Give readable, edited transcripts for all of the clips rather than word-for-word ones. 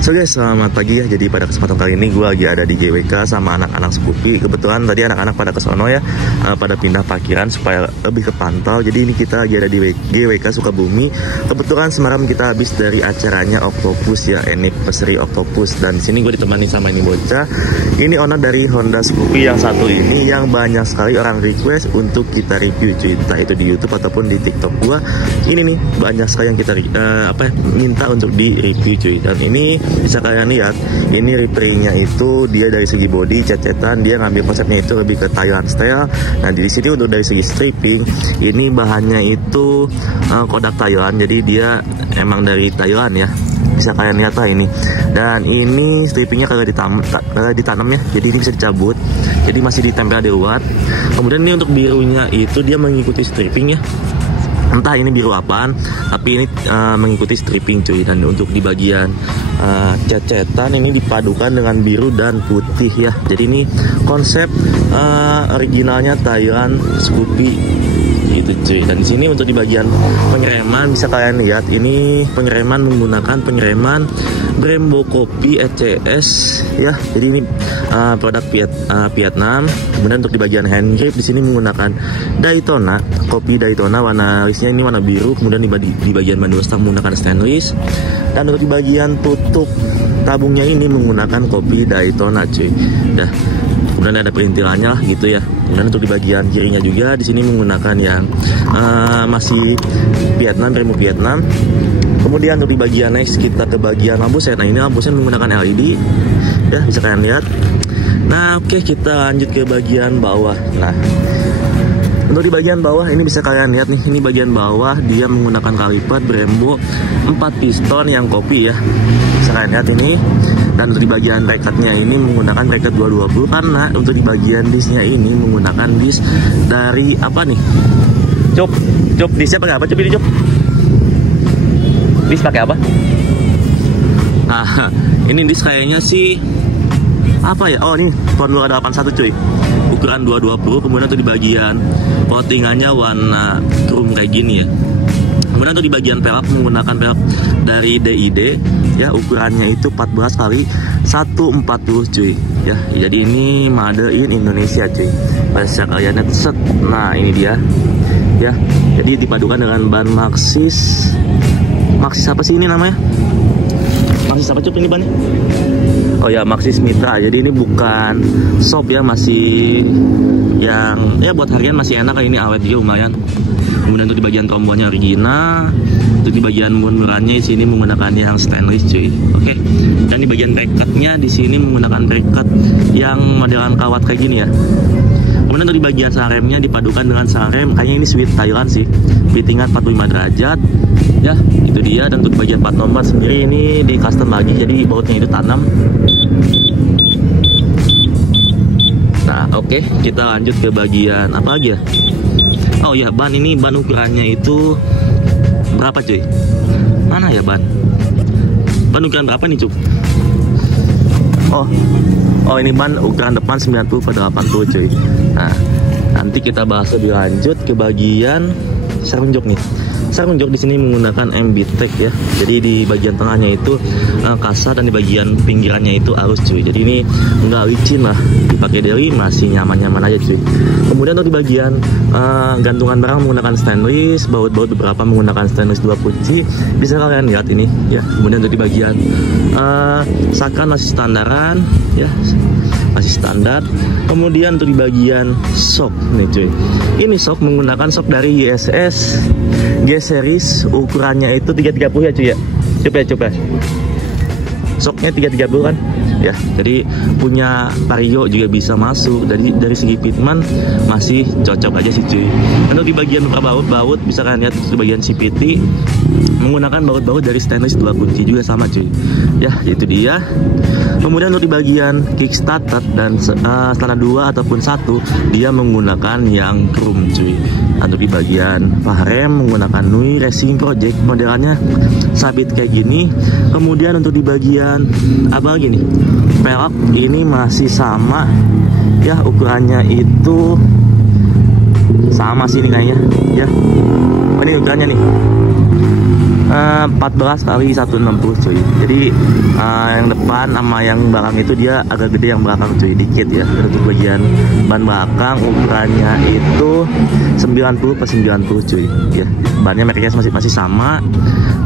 So guys, selamat pagi ya. Jadi pada kesempatan kali ini gue lagi ada di GWK sama anak-anak Scoopy. Kebetulan tadi anak-anak pada kesono ya, pada pindah parkiran supaya lebih kepantau. Jadi ini kita lagi ada di GWK Sukabumi. Kebetulan semalam kita habis dari acaranya Octopus ya, Anniversary Octopus. Dan di sini gue ditemani sama ini bocah. Ini owner dari Honda Scoopy yang satu ini, yang banyak sekali orang request untuk kita review cuy. Entah itu di YouTube ataupun di TikTok gue. Ini nih banyak sekali yang kita minta untuk di review cuy. Dan ini bisa kalian lihat, ini replaynya itu dia dari segi body, cat-catan, dia ngambil konsepnya itu lebih ke Thailand style. Nah di sini untuk dari segi stripping, ini bahannya itu kodak Thailand, jadi dia emang dari Thailand ya. Bisa kalian lihat lah ini. Dan ini strippingnya kagak ditanam ya, jadi ini bisa dicabut, jadi masih ditempel di luar. Kemudian ini untuk birunya itu dia mengikuti stripping ya, entah ini biru apaan, tapi ini mengikuti stripping cuy. Dan untuk di bagian cat-catan ini dipadukan dengan biru dan putih ya. Jadi ini konsep originalnya Thailand Scoopy gitu cuy. Dan di sini untuk di bagian pengereman bisa kalian lihat, ini pengereman menggunakan pengereman Brembo Kopi ECS ya. Jadi ini produk Vietnam. Kemudian untuk di bagian hand grip di sini menggunakan Daytona, kopi Daytona, warna listnya ini warna biru. Kemudian di bagian ban dua stang menggunakan stainless. Dan untuk di bagian tutup tabungnya ini menggunakan kopi Daytona cuy. Dah. Kemudian ada perintilannya lah gitu ya. Kemudian untuk di bagian kirinya juga di sini menggunakan yang masih Vietnam, Brembo Vietnam. Kemudian untuk di bagian next kita ke bagian lampu sen. Nah ini lampu sen menggunakan LED ya, bisa kalian lihat. Nah oke, kita lanjut ke bagian bawah. Nah untuk di bagian bawah ini bisa kalian lihat nih, ini bagian bawah dia menggunakan kaliper Brembo 4 piston yang kopi ya, bisa kalian lihat ini. Dan untuk di bagian bracketnya ini menggunakan bracket 220, karena untuk di bagian disnya ini menggunakan dis dari apa nih? Cop disnya pakai apa? Coba ini Cop. Dis pakai apa? Nah, ini dis kayaknya sih apa ya? Oh, ini tahun 281 cuy. Ukuran 220. Kemudian untuk di bagian coatingannya warna chrome kayak gini ya. Kemudian untuk di bagian pelak menggunakan pelak dari DID ya, ukurannya itu 14 kali 140 cuy ya. Jadi ini made in Indonesia cuy. Bisa kalian lihat set. Nah, ini dia ya. Jadi dipadukan dengan ban Maxxis apa sih ini namanya? Maxxis apa cuy ini bannya? Oh ya, Maxxis Mitra. Jadi ini bukan shop ya, masih yang ya buat harian masih enak, ini awet juga lumayan. Kemudian untuk di bagian trombonya original, untuk di bagian mundurannya di sini menggunakan yang stainless cuy. Oke. Dan di bagian bracketnya di sini menggunakan bracket yang modelan kawat kayak gini ya. Kemudian untuk di bagian saremnya dipadukan dengan sarem kayaknya ini Sweet Thailand sih, fittingan 45 derajat ya, itu dia. Dan untuk bagian plat nomor sendiri ini di custom lagi, jadi bautnya itu tanam. Nah oke, kita lanjut ke bagian apa lagi ya. Oh ya, ban ini ban ukurannya itu berapa cuy? Mana ya ban ukuran berapa nih cuy? Oh ini ban ukuran depan 90/80 cuy. Nah nanti kita bahas lebih lanjut ke bagian sarung jok nih. Sarung jok di sini menggunakan MB-Tech ya. Jadi di bagian tengahnya itu kasar dan di bagian pinggirannya itu halus cuy. Jadi ini nggak licin lah, dipakai daily masih nyaman-nyaman aja cuy. Kemudian untuk di bagian gantungan barang menggunakan stainless, baut-baut beberapa menggunakan stainless 2 kunci, bisa kalian lihat ini ya. Kemudian untuk di bagian sakan masih standaran ya, masih standar. Kemudian untuk di bagian shock nih cuy, ini shock menggunakan shock dari ISS G series, ukurannya itu 330 ya cuy ya. Coba shocknya 330 kan ya, jadi punya Vario juga bisa masuk. Dari segi fitment masih cocok aja sih cuy. Untuk di bagian baut bisa kalian lihat di bagian CVT menggunakan baut dari stainless 2 kunci juga sama cuy ya, itu dia. Kemudian untuk di bagian kickstarter dan standar 2 ataupun 1 dia menggunakan yang chrome cuy. Untuk di bagian fahrem menggunakan Nui Racing Project, modelannya sabit kayak gini. Kemudian untuk di bagian apa lagi nih, pelak ini masih sama ya, ukurannya itu sama sih ini kayaknya ya. Ini ukurannya nih 14 kali 160 cuy. Jadi yang depan sama yang belakang itu dia agak gede, yang belakang cuy, dikit ya. Untuk bagian ban belakang ukurannya itu 90/90 cuy ya. Bannya mereknya masih sama.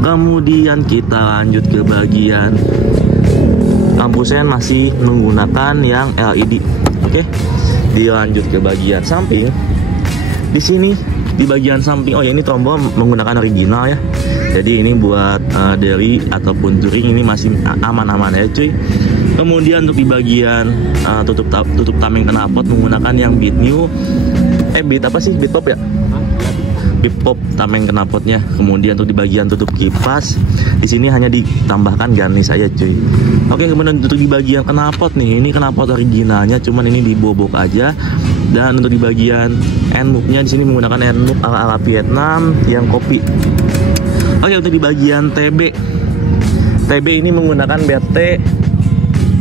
Kemudian kita lanjut ke bagian lampu sen, masih menggunakan yang LED. Oke. Dilanjut ke bagian samping. Di sini di bagian samping, oh ya, ini tombol menggunakan original ya. Jadi ini buat Derry ataupun touring ini masih aman-aman ya cuy. Kemudian untuk di bagian tutup tameng knalpot menggunakan yang Beat New, Beat apa sih? Beat Pop ya? Beat Pop tameng knalpotnya. Kemudian untuk di bagian tutup kipas, di sini hanya ditambahkan garnish aja cuy. Oke, kemudian untuk di bagian knalpot nih, ini knalpot originalnya, cuman ini dibobok aja. Dan untuk di bagian end move-nya di sini menggunakan end move ala Vietnam yang kopi. Oke, untuk di bagian TB ini menggunakan BT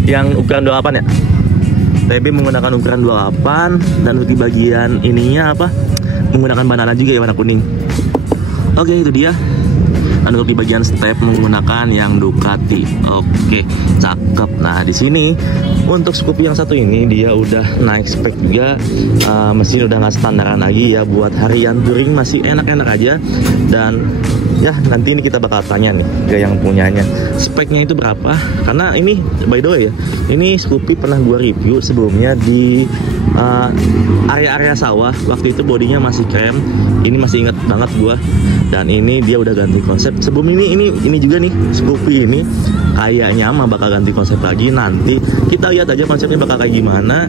yang ukuran 28 ya. TB menggunakan ukuran 28, dan untuk di bagian ininya apa? Menggunakan banana juga ya, warna kuning. Oke, itu dia. Dan untuk di bagian step menggunakan yang Ducati. Oke, cakep. Nah, di sini untuk Scoopy yang satu ini dia udah naik spek juga. Mesin udah nggak standaran lagi ya, buat harian touring masih enak-enak aja. Dan ya, nanti ini kita bakal tanya nih ke yang punyanya, speknya itu berapa. Karena ini by the way ya, ini Scoopy pernah gua review sebelumnya di area-area sawah. Waktu itu bodinya masih krem. Ini masih ingat banget gua. Dan ini dia udah ganti konsep. Sebelum ini juga nih Scoopy ini kayaknya mah bakal ganti konsep lagi. Nanti kita lihat aja konsepnya bakal kayak gimana.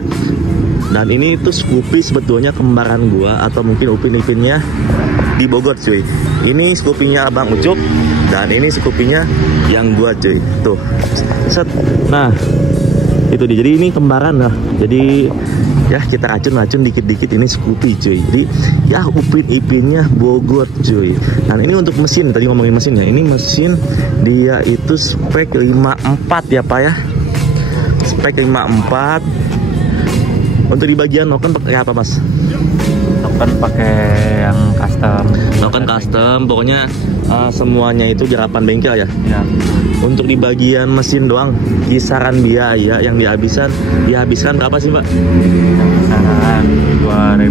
Dan ini tuh Scoopy sebetulnya kembaran gua, atau mungkin upin-ipinnya di Bogor cuy. Ini Scoopy-nya Abang Ucup, dan ini Scoopy-nya yang gua cuy. Tuh. Set. Nah, itu dia. Jadi ini kembaran lah. Jadi ya kita racun dikit-dikit, ini Scoopy cuy. Jadi ya upin-ipinnya Bogor cuy. Dan ini untuk mesin, tadi ngomongin mesin ya. Ini mesin dia itu spek 54 ya Pak ya. Spek 54. Untuk di bagian noken pakai apa Mas? Noken pakai yang custom. Noken custom, pokoknya semuanya itu garapan bengkel ya. Ya. Untuk di bagian mesin doang, kisaran biaya yang dihabiskan berapa sih Mbak? Kisaran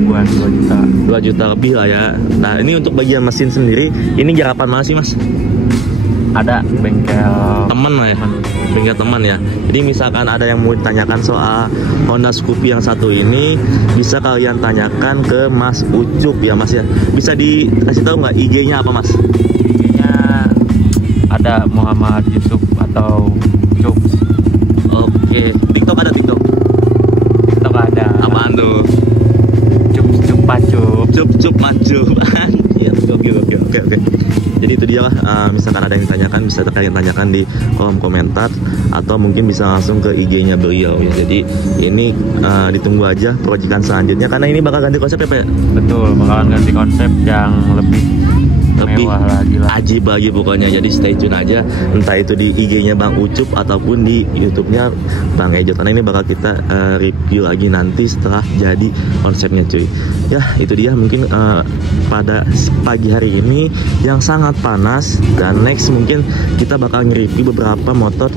2 juta. 2 juta lebih lah ya. Nah, ini untuk bagian mesin sendiri, ini garapan mana sih Mas? Ada bengkel teman lah ya, bengkel teman ya. Jadi misalkan ada yang mau ditanyakan soal Honda Scoopy yang satu ini, bisa kalian tanyakan ke Mas Ucup ya Mas ya. Bisa dikasih tahu nggak IG-nya apa Mas? IG-nya ada Muhammad Yusuf atau Ucup. Oke, TikTok ada TikTok? TikTok ada. Apaan tuh? Cup macup. Iya, oke. Jadi itu dia lah, misalkan ada yang ditanyakan, bisa kalian tanyakan di kolom komentar, atau mungkin bisa langsung ke IG-nya beliau ya. Jadi ini ditunggu aja proyekan selanjutnya, karena ini bakal ganti konsep ya Pak? Betul, bakalan ganti konsep yang lebih mewah lagi lah. Ajib lagi pokoknya. Jadi stay tune aja, entah itu di IG-nya Bang Ucup ataupun di YouTube-nya Bang Ejo, karena ini bakal kita review lagi nanti setelah jadi konsepnya cuy. Ya, itu dia mungkin pada pagi hari ini yang sangat panas. Dan next mungkin kita bakal nge-review beberapa motor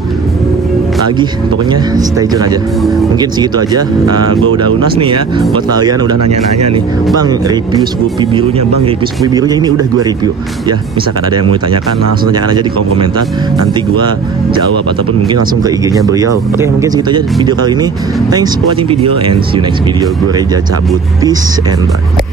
lagi. Pokoknya stay tune aja. Mungkin segitu aja. Gue udah lunas nih ya. Buat kalian udah nanya-nanya nih, Bang review Scoopy birunya, Bang review Scoopy birunya, ini udah gue review ya. Misalkan ada yang mau ditanyakan, langsung tanyakan aja di kolom komentar, nanti gue jawab, ataupun mungkin langsung ke IG-nya beliau. Oke, mungkin segitu aja video kali ini. Thanks for watching video and see you next video. Gue Reja cabut, peace and bye.